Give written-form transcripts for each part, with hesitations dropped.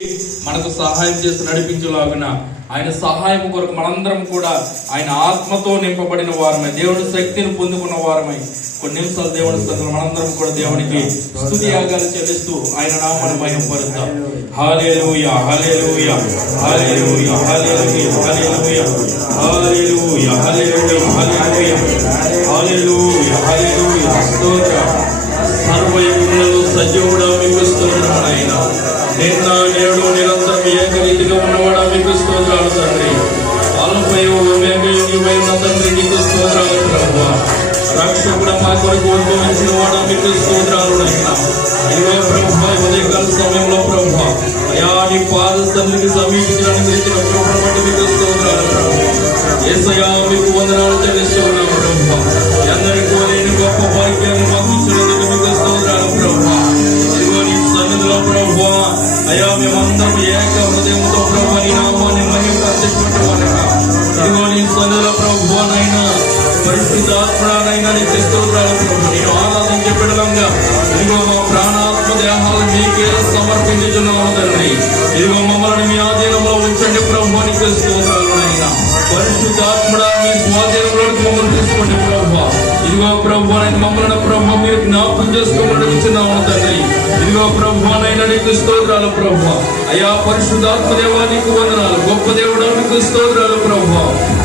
మనకు సహాయం చేసి నడిపించలాగిన ఆయన సహాయం కొరకు మనందరం కూడా ఆయన ఆత్మతో నింపబడిన వారమై దేవుని శక్తిని పొందుకున్న వారమై కొన్ని నిమిషాలు దేవుని స్థలంలో మనందరం కూడా దేవునికి స్తుతి యాగాలు చెల్లిస్తూ ఆయన నామాన్ని మహిమపరుద్దాం. హల్లెలూయా హల్లెలూయా హల్లెలూయా హల్లెలూయా హల్లెలూయా హల్లెలూయా హల్లెలూయా హల్లెలూయా హల్లెలూయా హల్లెలూయా స్తోత్రం. సర్వయుగములలో సజీవుడా మీకు స్తోత్రం నాయన. నిన్న నేడు నిరంతరం ఏకరీతిగా ఉన్నవాడా మీకు స్తోత్రాలు తండ్రి. అల్పయు ఒమేగయు నీవైన తండ్రి నీకు స్తోత్రాలు ప్రభువా. రక్షకుడ మా కొరకు ఉద్భవించిన వాడా మీకు స్తోత్రాలు నాయన. ఇదిగో ప్రభువా ఉదయకాల సమయంలో ప్రభువా అయా నీ పాద సన్నిధికి సమీపించడానికి ఇచ్చిన కృపను బట్టి మీకు స్తోత్రాలు ప్రభువా. యేసయ్యా మీకు వందనాలు చెల్లిస్తూ ఉన్నాము ప్రభువా. ఎందరికీ లేని గొప్ప భాగ్యాన్ని మాకు ఇచ్చినందుకు మీకు స్తోత్రాలు ప్రభువా. ఇదిగో నీ సన్నిధిలో ప్రభువా అయా మేమందరం ఏక హృదయంతో ప్రభు నీ నామాన్ని మహిమపరచుకుంటూ ఉండగా ఇదిగో నీ సన్నిధిలో ప్రభువనైనా పరిశుద్ధాత్మనైనా నీకు స్తోత్రాలు ప్రభు. నేను ఆరాధించే బిడ్డలంగా ఇదిగో మా ప్రాణాత్మ దేహాలు మీకే సమర్పించుచున్నాము తండ్రి. ఇదిగో మమ్మల్ని మీ ఆధీనంలో ఉంచండి ప్రభు. నీకు స్తోత్రాలు అయినా పరిశుద్ధాత్మడ మీ స్వాధీనంలోకి మమ్మల్ని తీసుకోండి ప్రభు. ఇదిగో ప్రభు నేను మమ్మల్ని ప్రభు మీరు జ్ఞాపకం చేసుకోమని ఇచ్చినాము తండ్రి. ఇదిగో ప్రభువనైనా నీకు స్తోత్రాలు ప్రభు. అయా పరిశుద్ధాత్మ దేవా నీకు వందనాలు. గొప్ప దేవుడా నీకు స్తోత్రాలు ప్రభు.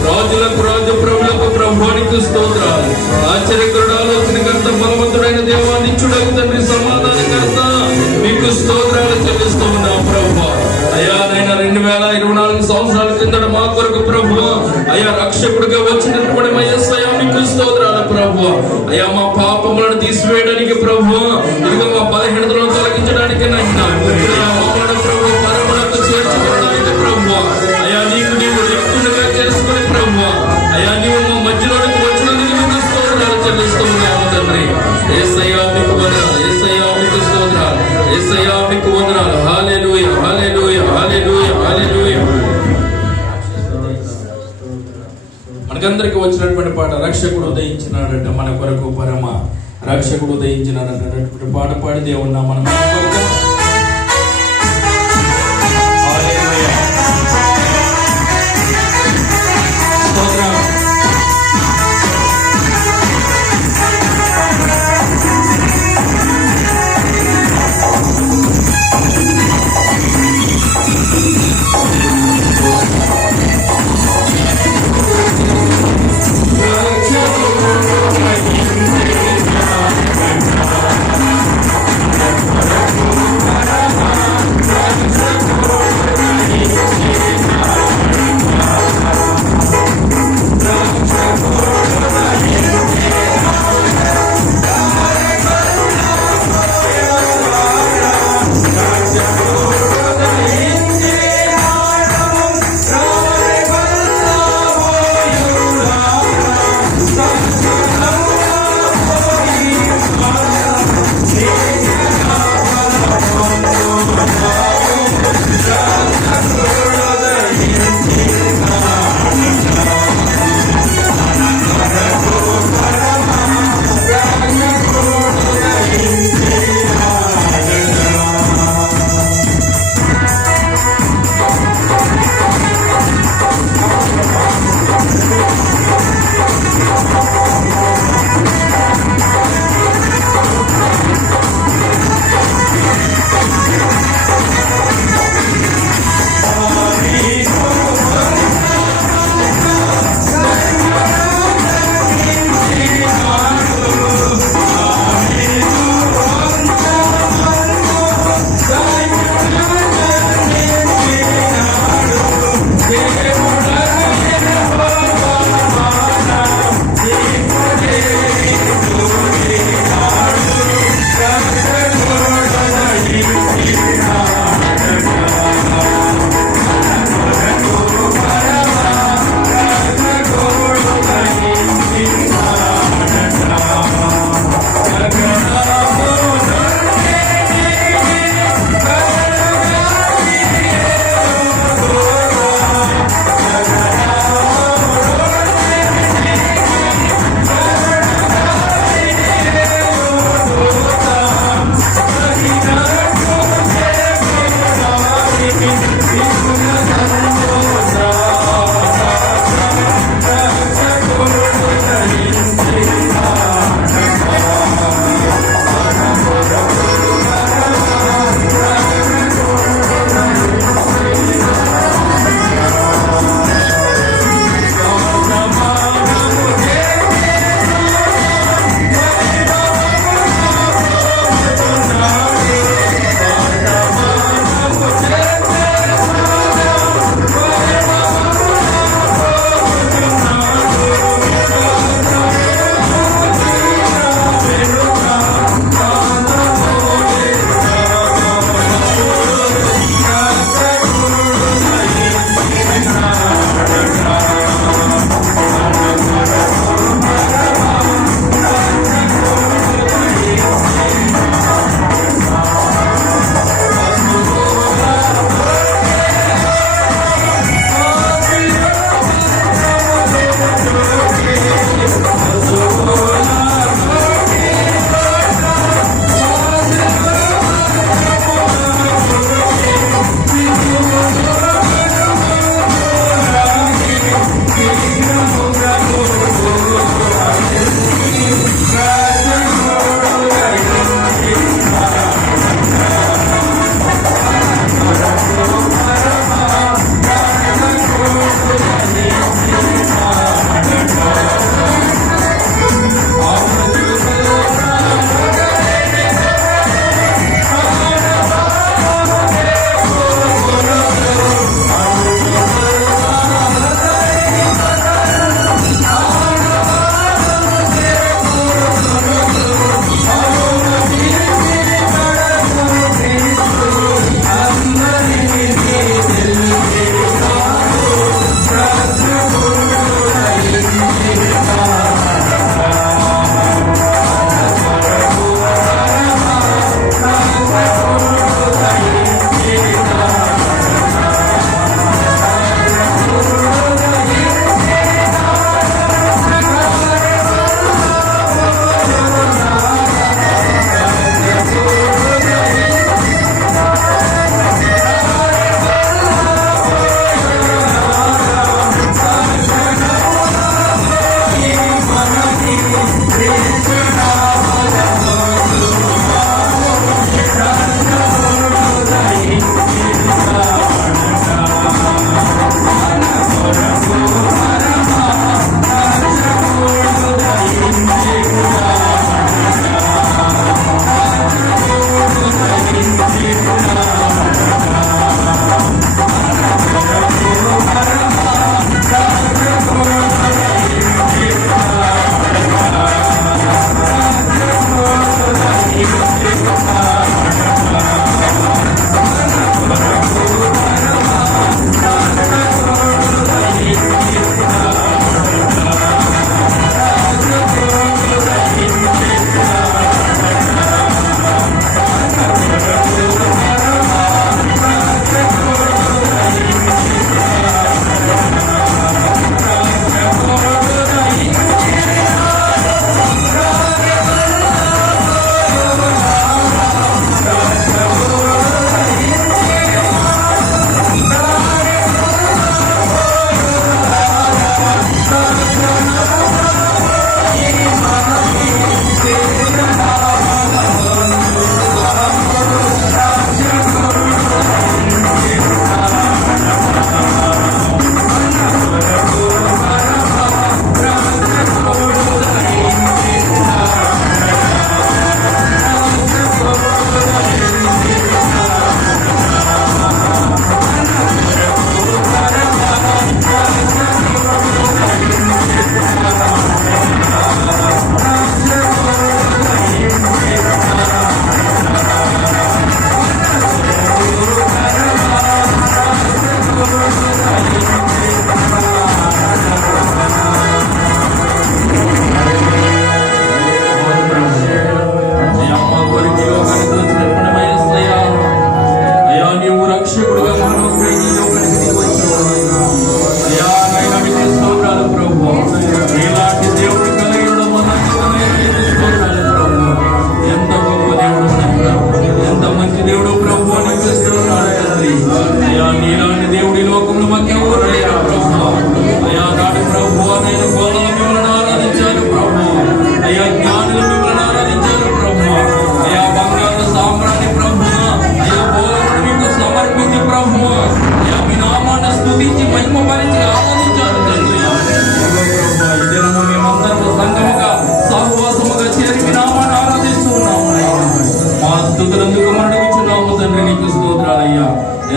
రాజులకు రాజు ప్రభులకు ప్రభు నీకు స్తోత్రాలు. ఆశ్చర్యకరుడు ఆలోచనకర్త బలవంతుడైన దేవా నిత్యుడగు తండ్రి సమాధానకర్త మీకు స్తోత్రాలు చెల్లిస్తూ ఉన్నాం ప్రభు. అయ్యా నైనా 2024 సంవత్సరాల కిందట మా కొరకు ప్రభు అయ్యా రక్షకుడిగా వచ్చినటువంటి యేసయ్యా మీకు స్తోత్రాలు ప్రభు. అయ్యా మా పాపములను తీసివేయడానికి ప్రభు ఇదిగో మా బలహీనతలను తొలగించడానికి నైనా మమ్మల్ని ప్రభు పరములకు చేర్చుకోవడానికి ప్రభు అయ్యా నీకు నీవు రిక్తునిగా చేసుకుని ప్రభు అయ్యా నీవు మా మధ్యలోకి వచ్చినందుకు మీకు స్తోత్రాలు చెల్లిస్తూ ఉన్నాము తండ్రి. యేసయ్యా మీకు వందనాలు. యేసయ్యా మీకు స్తోత్రాలు. యేసయ్యా మీకు వందనాలు. హల్లెలూయా హల్లెలూయా హల్లెలూయా హల్లెలూయా. మనకందరికి వచ్చినటువంటి పాట రక్షకుడు ఉదయించినాడట మన కొరకు పరమ రక్షకుడు ఉదయించినాడట పాట పాడి దేవున్నా మనం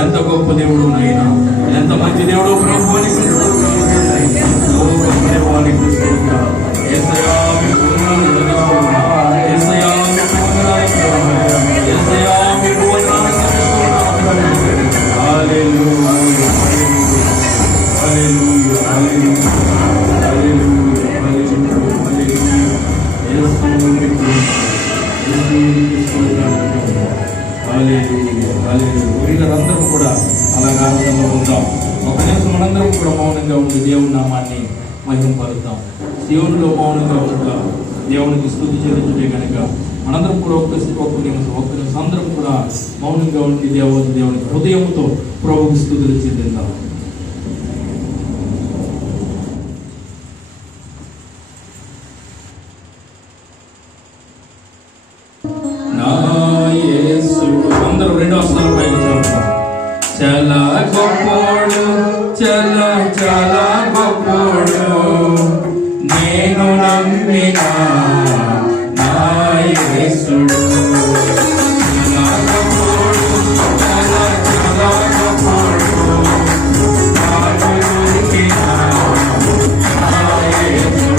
ఎంత గొప్ప దేవుడు నాయన, ఎంత మంచి దేవుడు ప్రభు. వీళ్ళందరం కూడా అలాగా ఆనందంలో ఉందాం. ఒక నిమిషం మనందరం కూడా మౌనంగా ఉండి దేవుని నామాన్ని మహిమపరుద్దాం. దేవునిలో మౌనంగా ఉంటాం, దేవునికి స్తుతి చెల్లించుటే కనుక మనందరం కూడా ఒక్క నిమిషం అందరం కూడా మౌనంగా ఉండి దేవునికి హృదయంతో ప్రభువుకి స్తుతులు చెల్లిద్దాం. అందరూ రెండో స్థలం పైన చదువుతాం. చాలా గొప్పోడు, చాలా చాలా గొప్పోడు, నేను నమ్మిన నా యేసుడు. చాలా గొప్పోడు, చాలా చాలా గొప్పోడు, నాకు దొరికిన నా యేసుడు.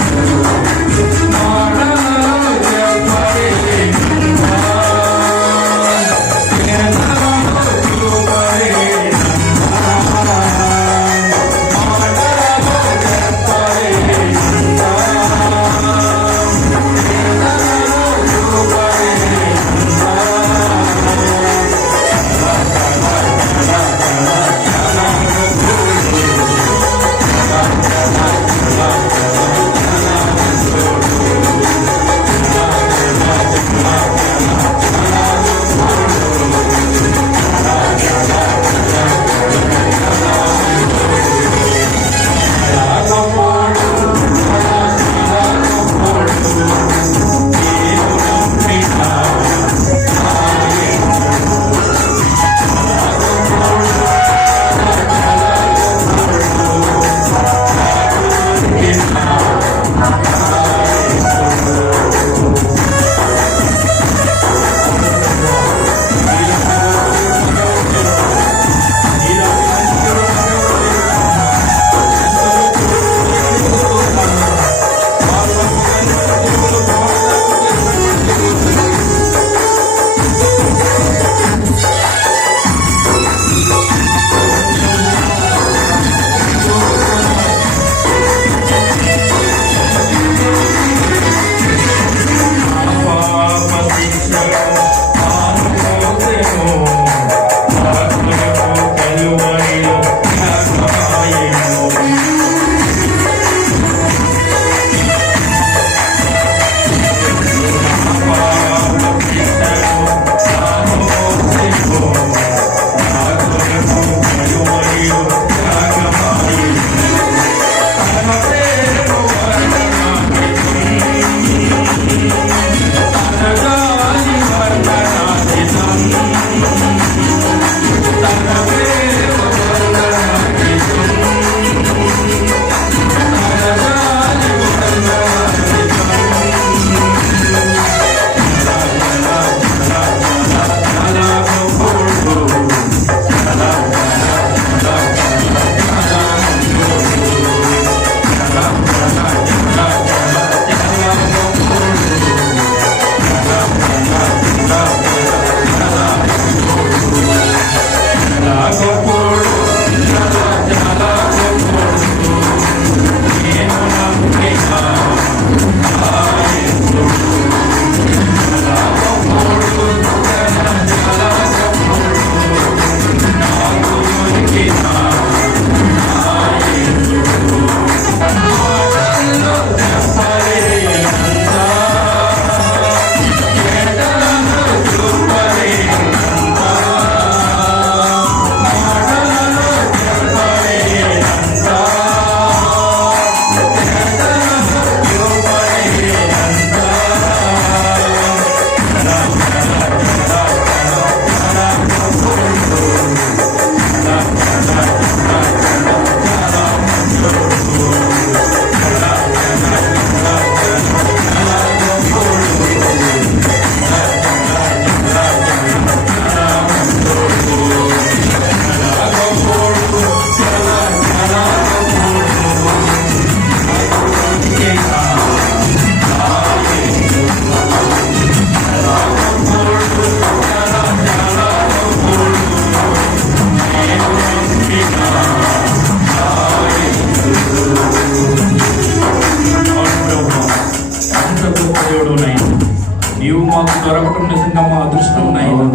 నిజంగా మా అదృష్టం నైనా,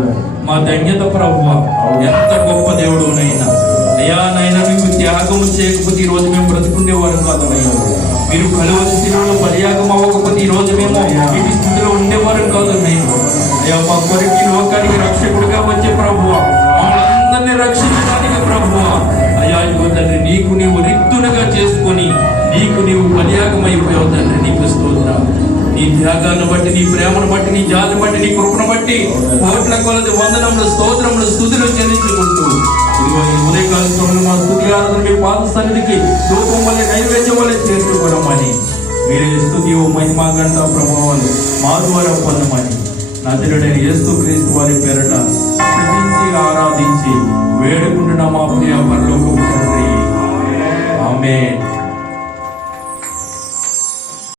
మా ధన్యత ప్రభువా. ఎంత గొప్ప దేవుడు నైనా అయ్యా. నైనా మీకు త్యాగము చేయకపోతే ఈ రోజు మేము బ్రతుకుండేవారు కాదు అయ్యా. మీరు కలువరి శిలువలో బలియాగం అవ్వకపోతే ఈ రోజు మేము ఈ స్థితిలో ఉండేవారు కాదు నైనా అయ్యా. మా కొరికి లోకానికి రక్షకుడిగా వచ్చే ప్రభువా, మమ్మల్ని రక్షించడానికి ప్రభువా అయ్యా. ఇదిగో తండ్రి, నీకు నీవు రిక్తునిగా చేసుకొని నీకు నీవు బలియాగమైపోయావు తండ్రి. నీకు స్తోత్రం. నీ త్యాగాన్ని బట్టి, నీ ప్రేమను బట్టి, నీ జాతిని బట్టి, నీ కృపను బట్టి కోట్ల కొలది వందనములు, స్తోత్రములు, స్తుతులు చెల్లించుకుంటూ ఇదిగో ఈ ఉదయకాల సమయంలో మా స్తుతి ఆరాధన మీ పాద సన్నిధికి రూపం వల్ల నైవేద్యం వల్ల చేసుకోవడమని, మీరే స్తుతి మహిమా గంట ప్రభావాలు మా ద్వారా పొందమని నజరుడైన యేసుక్రీస్తు వారి పేరట స్తుతించి ఆరాధించి వేడుకుంటున్న మా ప్రియ పరలోకపు తండ్రి. ఆమేన్.